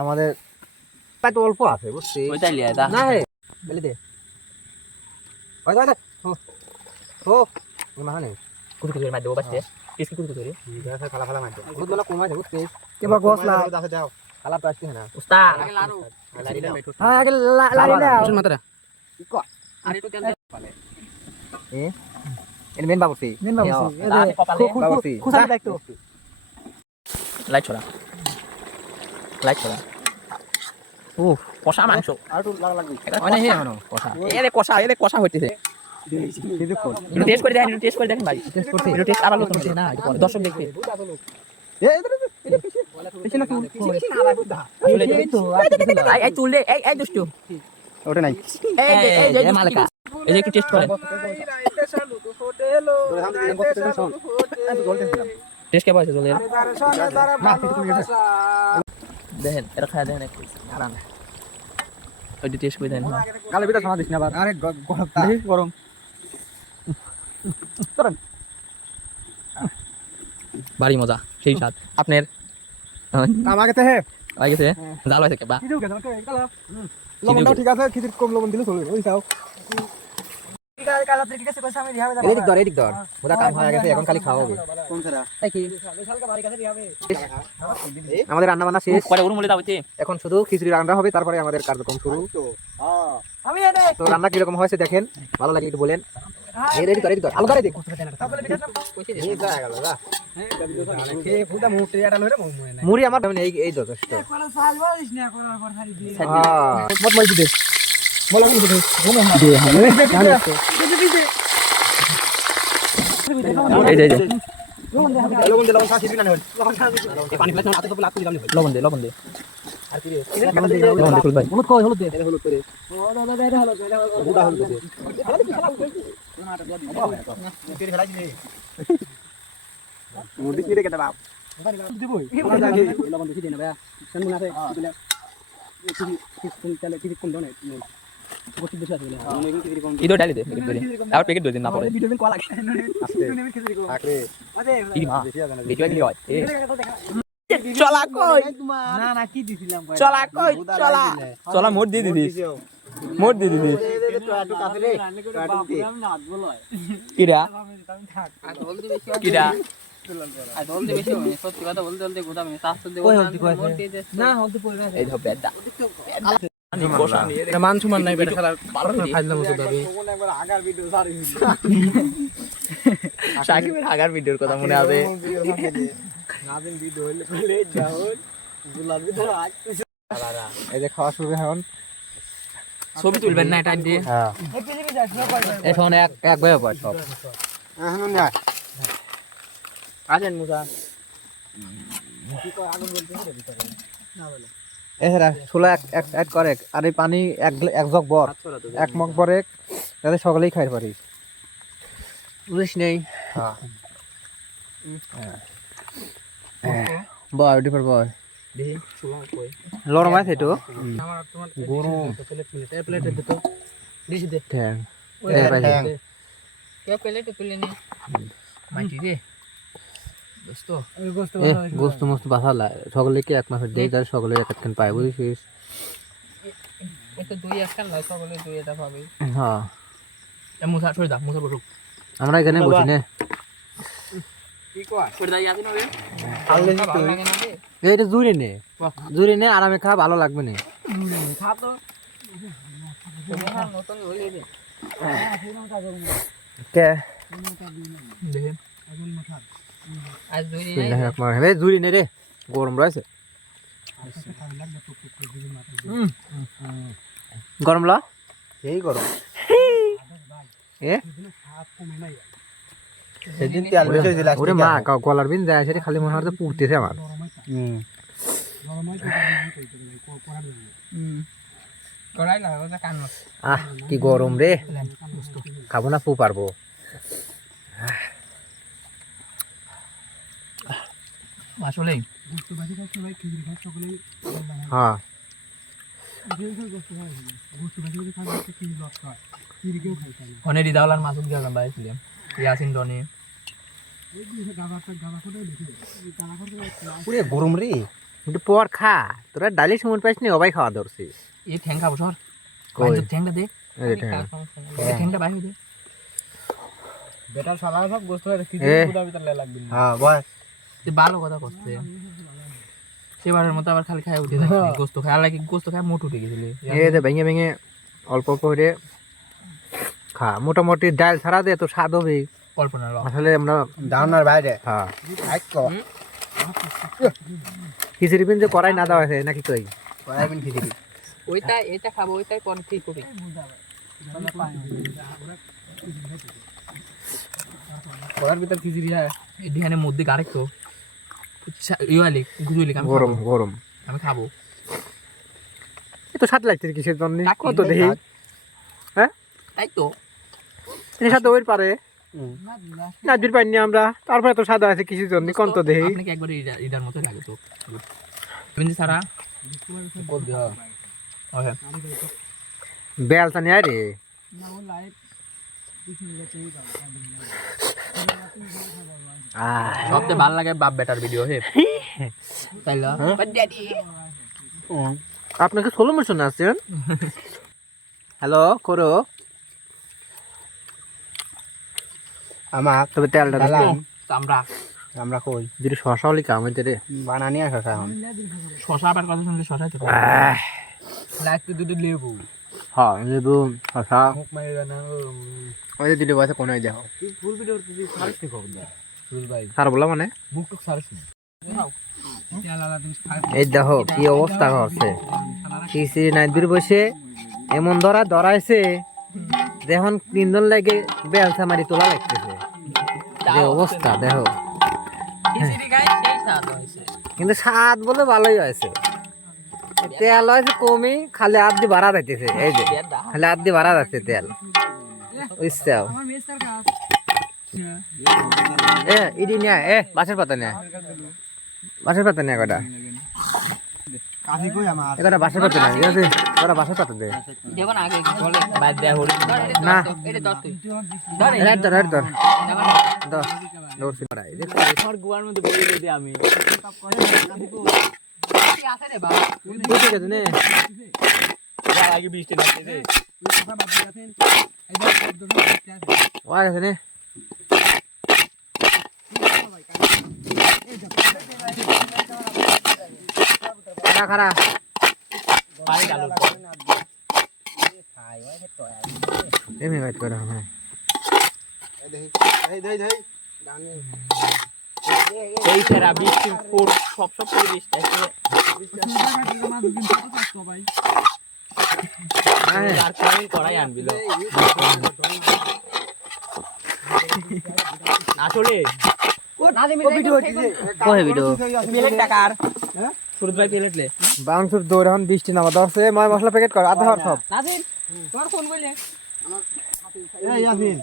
আমাদের তো অল্প আছে বুঝছি ওইটাই লিয়ে দা না হে বলে দে ওই দাদা ও ও না নেই কুতু কুতু মার দেবো বাচ্চা কিসকি কুতু কুতু রে দেখা খালা খালা মার দে বহুত বলা কমাই দে বুঝছিস কেবা গোসলা দাও খালা তো আসছে না উস্তাদ হ্যাঁ আগে লারি না শুন মাত্রা কি কো আর একটু তেল পালে এ এর মেন বাবুসি বাবুসি খুশা দেখতো লাইট ছড়া লাইট ছড়া ও কষা মাংস আর তো লাগবে মানে হে হনো কষা এলে কষা হইতেছে একটু টেস্ট করে দেখেন টেস্ট করে দেখেন ভাই টেস্ট করতে একটু টেস্ট আবার লোক না দর্শক দেখবে এ পিছে না এই তো এই তুল দে এই দুষ্টু ওটা নাই এই মালিকা এই যে একটু টেস্ট করেন টেস্ট কে পাইছে জলের দেখেন এটা খায় দেখেন একটু আরাম ওই টেস্ট করে দেন কালে বিটা শোনা দিস না আবার আরে গরম করেন বাড়ি মজা সেই স্বাদ আপনার আমাকে হে আই গেছে জাল হইছে কেবা লবণটাও ঠিক আছে খিচুড়ি কম লবণ দিলে চলবে ওই চাও এদিক ধর ওটা কাম হয়ে গেছে এখন খালি খাওয়া হবে কোন ছাড়া আমাদের রান্না বান্না শেষ পরে ওর মূলে দাওতে এখন শুধু খিচুড়ি রান্না হবে তারপরে আমাদের কার্যক্রম শুরু তো রান্না কিরকম হয়েছে দেখেন ভালো লাগলে একটু বলেন রেডি ধর আলু ধরে দেখ মুড়ি আমার এই এই যথেষ্ট মত মই দিতে বলা কি দিতে এই যে লবণ দে লবণ খাসি বিনা হল পানি ফেলা হাতে তো লাগ দিলাম লবণ দে আর কি রে লবণ দে খুল ভাই হলুদ কই হলুদ দে হলুদ করে বুড়া হলুদ দে মুড়ি কি রে কেটে বাপ দিবই লবণ বেশি দে না ভাই সান মনে আছে দিলে কি চলে কি কোন দনে গোটি বেশি আছে ইদো ডালি দে প্যাকেট ধরে আর প্যাকেট ধরে না পড়ে ভিটামিন কলা আস্তে আরে এই মা দেখি কি হয় চলা কই না না কি দিছিলাম চলা কই চলা চলা মোট দিয়ে দিদিস মোট দিয়ে দিদিস কিরা কিরা বলতে বেশি হয় সত্যি কথা বলতে বলতে গোদা মে শাস্ত্র দেব না হলতে পড়ে এই ধর বেদা মান সুমান নাই বেটা খেলার ভালো ফাইজলাম মতো দাবি সাকিবের আগার ভিডিওর কথা মনে আছে নাদিন ভিডিও হইলে বলে যাও গুলাবি ধর আজ এই যে খাওয়া শুরু এখন ছবি তুলবেন না এটা দিয়ে হ্যাঁ এখন এক ভাই পায় সব এখন না আসেন মুসা এরা ছোলা এক এক করে আর এই পানি এক জগ বর এক মগ বরে যাতে সকালেই খাইতে পারি বুঝিস নেই বয় ডিপার বয় দেখি ছোলা কই লরম আছে তো গরম প্লেটে দিতো দিছি দে ঠ্যাং কে প্লেটে তুলে নি মাইটি রে দোস্ত ওই গোস্ত গোস্ত মস্ত বাসালা সকালে কি এক মাসের দিয়ে যার সকালে এক একখান পায় বুঝিস এটা দুই একখান লাই সকালে দুই এটা পাবে হ্যাঁ মুসা ছড়ে দাও মুসা বসুক আমরা এখানে বসি না কি কয় ছড়ে দাই আসেন ওরে ভালো লাগে না রে এইটা জুড়ে নে আরামে খা ভালো লাগবে না খা তো নতুন হইলে রে কে দেখেন আজ দুই জুড়ি নে রে গরম রয়েছে গরম লা এই গরম এ সেদিন তেল বেশি হয়েছিল ওরে মা গলার বিন যায় সেটা খালি মনে হচ্ছে পুড়তেছে আমার কড়াই লাগা ওটা কান আহ কি গরম রে খাবো না পু পারবো আসলে হ্যাঁ অনেক রিদাওলার মাসুদ গেলাম বাইছিলাম ইয়াসিন ডনে পুরে গরম রে একটু পর খা তোরা ডালি সময় পাইস নি অবাই খাওয়া ধরছিস এই ঠ্যাং খাবো সর কই? ঠ্যাংটা দে এই যে ঠ্যাং। এই ঠ্যাংটা বাইরে দে বেটার শালা সব গোস্ত হয়ে কি এ। গুদা ভিতর লাগবে না হ্যাঁ বল তুই ভালো কথা করছে সেবারের মতো আবার খালি খায় উঠে যাচ্ছে গোস্ত খায় আর কি গোস্ত খায় মোট উঠে গেছিল এই যে ভেঙে ভেঙে অল্প অল্প করে খা মোটামুটি ডাল ছাড়া দে তো স্বাদ হবে কল্পনা ল আসলে আমরা ধারণার বাইরে হ্যাঁ আইকো খিচুড়ি পিন যে করাই না দেওয়া আছে নাকি কই কয়দিন খিচুড়ি ওইটা এটা খাবো ওইটাই পরে ঠিক হবে করার ভিতর খিচুড়ি হয় এই ধ্যানের মধ্যে আরেক তো ইয়ালি গুজুলি গরম গরম আমি খাবো এত স্বাদ লাগছে কিসের জন্য ডাকি, কত দেখি হ্যাঁ তাই তো এর সাথে ওই পারে না দূর পাইনি আমরা তারপরে তো স্বাদ আছে কিসের জন্য কোন তো দেখি আপনাকে একবার ইডার মতো লাগে তো তুমি সারা কত দিও ওকে বেল টানি আরে সবচেয়ে ভালো লাগে বাপ বেটার ভিডিও হে তাই না ড্যাডি আপনাকে সোলো মোশন আছেন হ্যালো করো আমার তবে তেলটা ডালাম। আমরা আমরা কই যদি শশা হলে কাম হইতে রে বানানি আর শশা এখন শশা আবার কথা শুনলে শশাই তো লাগতে দুটো লেবু হ্যাঁ লেবু শশা মুখ মাইরা না ওই যে দিলে বসে কোনায় দেখো ফুল ভিডিও তুই সারিস নি খবর দা ফুল ভাই স্যার বলা মানে মুখ টুক সারিস নি এই দেখো কি অবস্থা করছে খিচুড়ি নাই দূর বসে এমন ধরাইছে দেখুন তিনজন লাগে বেলসা মারি তোলা লাগতেছে যে অবস্থা দেখো খিচুড়ি খাই সেই স্বাদ হয়েছে কিন্তু স্বাদ বলে ভালোই হয়েছে তেল হয়েছে কমই খালি হাত দিয়ে বাড়া যাইতেছে এই যে খালি হাত দিয়ে বাড়া যাচ্ছে তেল বুঝছাও ইডি নিয়ে বাসের পাতা নিয়ে বাসের পাতা নিয়ে কটা কাজী কই আমার এটা বাসের পাতা নিয়ে ঠিক আছে ওরা বাসের পাতা দে দেখো না আগে বলে বাদ দে হরি না এটা দর তুই ধর রাইট ধর দেখো না দৌড়ছি মারাই দেখো আমার গুয়ার মধ্যে বলে দিই আমি কি আছে রে বাবা বুঝে গেছে নে আগে বৃষ্টি লাগছে রে ওয়া গেছে নে খারা খারা পানি ডালো এমনি বাইট করা হ্যাঁ এই ফেরা বৃষ্টি সব করে বৃষ্টি আছে আর কামিল করাই আনবিল আসলে কই ভিডিও প্লেট টাকার সুরত ভাই প্লেট লে বাংসুর দৌড় এখন বৃষ্টি নামা ধরছে ময় মশলা প্যাকেট কর আধা হর সব নাজির তোর ফোন কইলে এই ইয়াসিন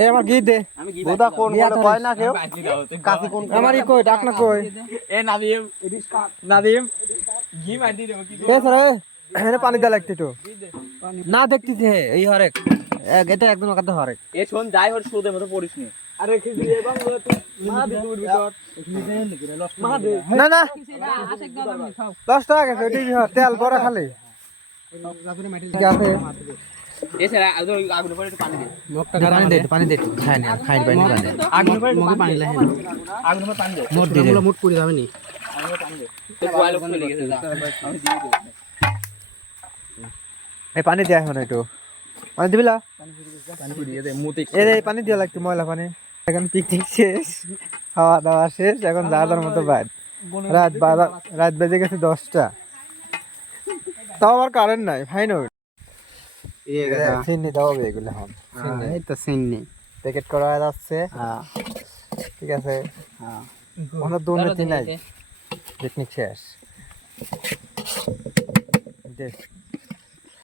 এ আমার গীত দে গোদা কোন বলে কয় না কেউ কাছে কোন আমারই কই ডাক না কই এ নাদিম নাদিম ঘি মাটি দেব কি এ সরে এনে পানি দা লাগতে তো না দেখতেছে এই হরেক এটা একদম কাদা হরেক এ শোন যাই হর সুদের মতো পড়িস নি আরে খিচুড়ি এবং তুই মা দে তোর ভিতর মা দে না না আশেক দাদা আমি খাও 10 টাকা গেছে ওইটাই হর তেল বড় খালি কি আছে এ স্যার আগুন পরে একটু পানি দে পানি দে খাই না খাই পানি পানি আগুন পরে মুখে পানি লাগে আগুন পরে পানি দে মোট দিয়ে দে মুট করে যাবে নি তো কোয়াল চলে গেছে যা আমি দিয়ে দেব এই পানি দেয়া এখন একটু পানি দিবিলা পানি দিয়ে দে মুতে এই পানি দিয়া লাগতো ময়লা পানি এখন পিকনিক শেষ খাওয়া দাওয়া শেষ এখন যার মতো বাইর রাত বেজে গেছে 10টা তাও আমার কারেন্ট নাই ফাইন চিনি দাও এগুলো এখন এই তো সিননি প্যাকেট করা যাচ্ছে ঠিক আছে কোনো দুর্নীতি নাই পিকনিক শেষ